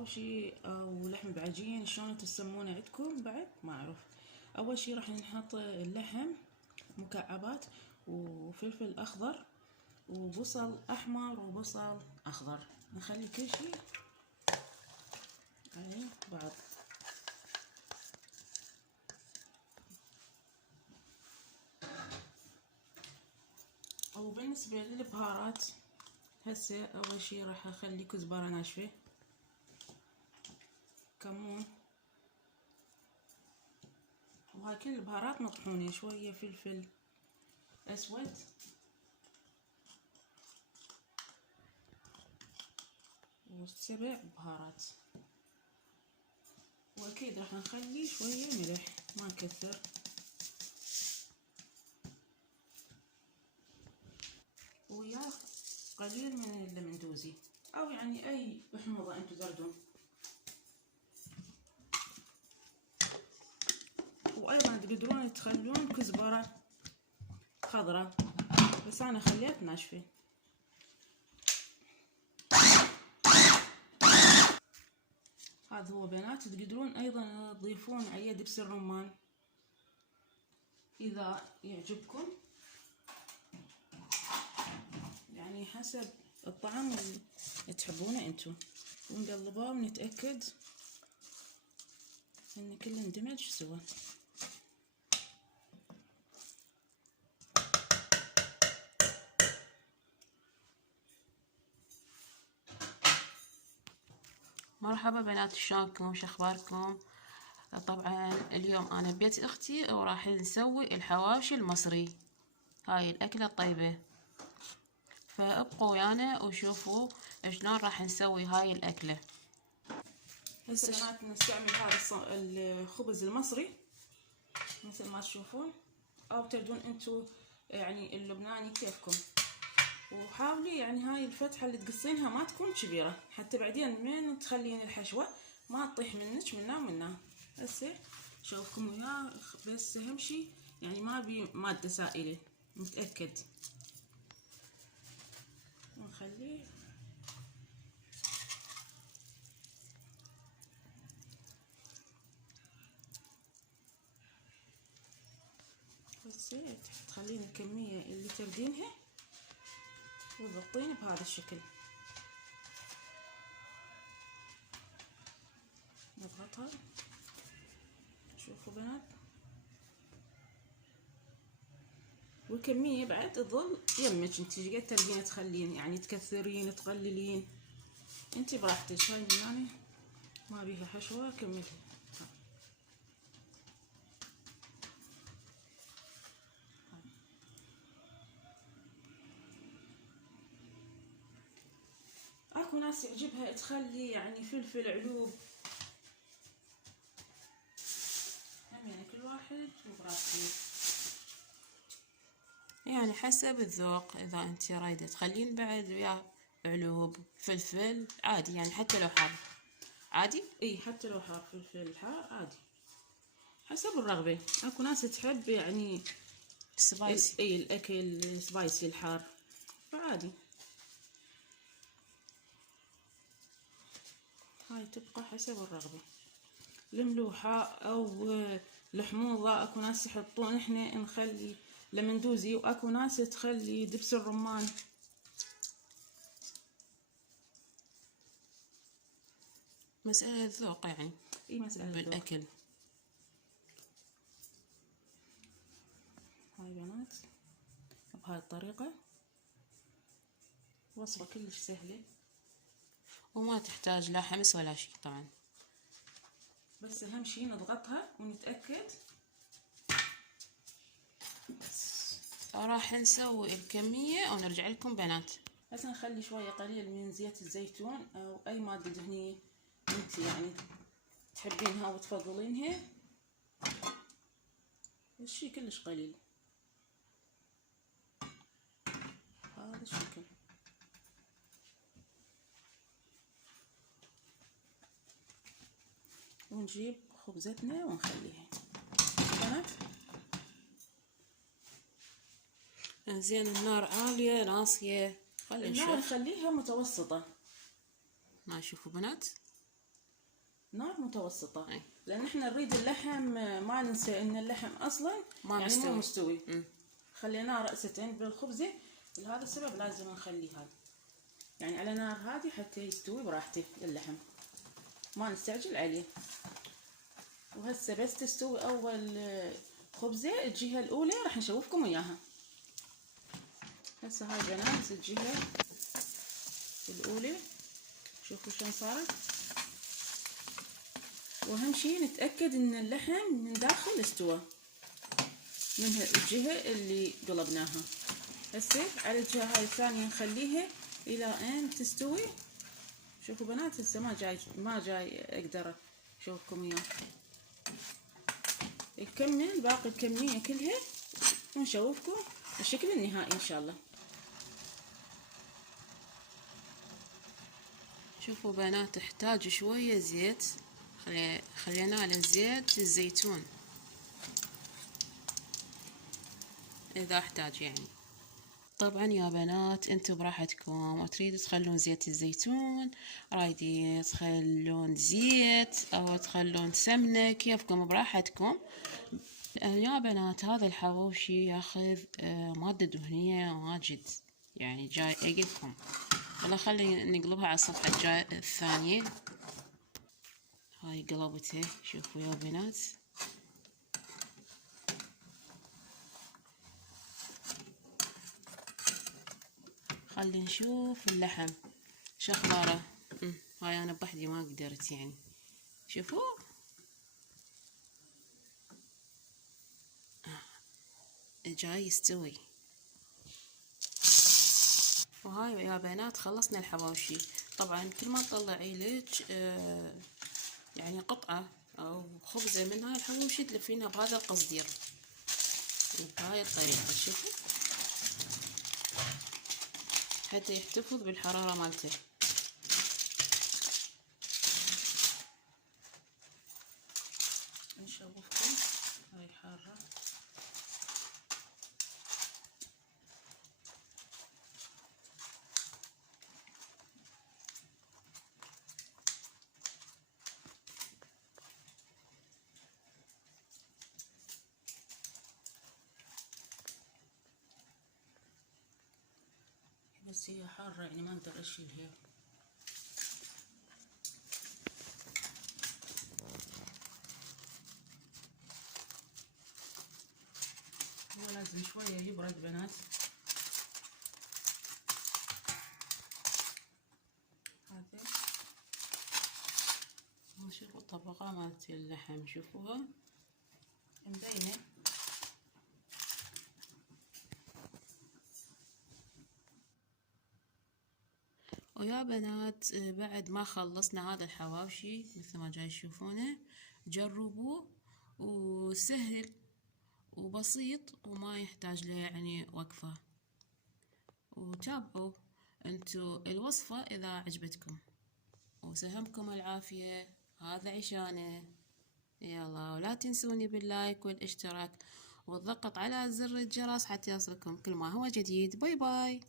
حواوشي او لحم بعجين، شلون تسمونه عندكم بعد ما اعرف. اول شي راح نحط اللحم مكعبات وفلفل اخضر وبصل احمر وبصل اخضر، نخلي كل شي على بعض. وبالنسبة للبهارات هسه اول شي راح اخلي كزبرة ناشفة، كمون، وهاي كل البهارات مطحونة، شوية فلفل اسود و7 بهارات، واكيد راح نخلي شوية ملح ما نكثر. وياه قليل من اللمندوزي او يعني اي حموضة انتو تردون. وايضا تقدرون تخلون كزبرة خضراء بس انا خليت ناشفة. هذا هو بنات. تقدرون ايضا تضيفون عليه دبس الرمان اذا يعجبكم، يعني حسب الطعم اللي تحبونه انتو. ونقلبه ونتأكد ان كله اندمج سوا. مرحبا بنات، شلونكم؟ شخباركم؟ طبعا اليوم انا ببيت اختي وراح نسوي الحواوشي المصري، هاي الاكلة الطيبة، فابقوا ويانا وشوفوا شلون راح نسوي هاي الاكلة. هسه بنات نستعمل هذا الخبز المصري مثل ما تشوفون، او تردون انتو يعني اللبناني كيفكم. وحاولي يعني هاي الفتحة اللي تقصينها ما تكون كبيرة، حتى بعدين من تخلين الحشوة ما تطيح منك منا ومنا. هسه شوفكم وياه، بس اهم شي يعني ما بي مادة سائلة، نتأكد. ونخليه هسه تخلين الكمية اللي تردينها وتضغطين بهذا الشكل. نضغطها، شوفوا بنات، والكمية بعد تظل يمك، انت قد تبين تخلين يعني تكثرين تقللين انت براحتك. هاي من هنا ما بيها حشوة كملها. اكو ناس يعجبها تخلي يعني فلفل علوب، يعني كل واحد وبراحته، يعني حسب الذوق، اذا انت رايدة تخلين بعد وياه علوب فلفل عادي، يعني حتى لو حار عادي. اي حتى لو حار فلفل حار عادي حسب الرغبة. اكو ناس تحب يعني سبايسي، اي الاكل سبايسي الحار فعادي. هاي تبقى حسب الرغبة. الملوحة او الحموضة اكو ناس يحطون، احنا نخلي لمندوزي، واكو ناس تخلي دبس الرمان. مسألة ذوق يعني. اي مسألة بالاكل ذوق. هاي بنات بهاي الطريقة، وصفة كلش سهلة وما تحتاج لا حمص ولا شيء طبعا، بس اهم شي نضغطها ونتأكد. راح نسوي الكمية ونرجع لكم بنات. هسه نخلي شوية قليل من زيت الزيتون او اي مادة دهنية انت يعني تحبينها وتفضلينها، الشي كلش قليل هذا الشكل. ونجيب خبزتنا ونخليها بنات. زين النار عالية ناصية؟ النار نخليها متوسطة. ما شوفوا بنات، نار متوسطة. أي. لأن احنا نريد اللحم، ما ننسى إن اللحم أصلا ما يعني مستوي. مو مستوي. خليناه رأستين بالخبزة، لهذا السبب لازم نخليه هذا يعني على نار هادي حتى يستوي براحته اللحم، ما نستعجل عليه. وهسه بس تستوي أول خبزة الجهة الأولى راح نشوفكم إياها. هسه هاي بنات الجهة الأولى، شوفوا شلون صارت. واهم شي نتأكد ان اللحم من داخل استوى من الجهة اللي قلبناها. هسه على الجهة هاي الثانية نخليها الى ان تستوي. شوفوا بنات هسه ما جاي اقدر اشوفكم اياه. نكمل باقي الكمية كلها ونشوفكم الشكل النهائي ان شاء الله. شوفوا بنات، تحتاج شوية زيت، خلينا له زيت الزيتون اذا احتاج يعني. طبعا يا بنات انتم براحتكم، تريد تخلون زيت الزيتون، رايدين تخلون زيت او تخلون سمنة، كيفكم براحتكم. يا بنات هذا الحواوشي ياخذ مادة دهنية واجد، يعني جاي اقلكم. والله خلي نقلبها على الصفحة الثانية. هاي قلبتها، شوفوا يا بنات. خلي نشوف اللحم شخباره. هاي انا بحدي ما قدرت يعني. شوفوا جاي يستوي. وهاي يا بنات خلصنا الحواوشي. طبعا كل ما تطلعي لك يعني قطعة او خبزة من هاي الحواوشي تلفينها بهذا القصدير بهاي الطريقة. شوفوا حتى يحتفظ بالحرارة مالته. نشوفكم هاي حارة. بس هي حارة يعني ما اقدر اشيلها. هو لازم شوية يبرد بنات. هذا شوفوا الطبقة مالت اللحم، شوفوها مبينة. ويا بنات بعد ما خلصنا هذا الحواوشي مثل ما جاي تشوفونه، جربوه وسهل وبسيط وما يحتاج له يعني وقفة. وتابعوا انتو الوصفة اذا عجبتكم، وسهمكم العافية. هذا عشانه. يلا ولا تنسوني باللايك والاشتراك والضغط على زر الجرس حتى يصلكم كل ما هو جديد. باي باي.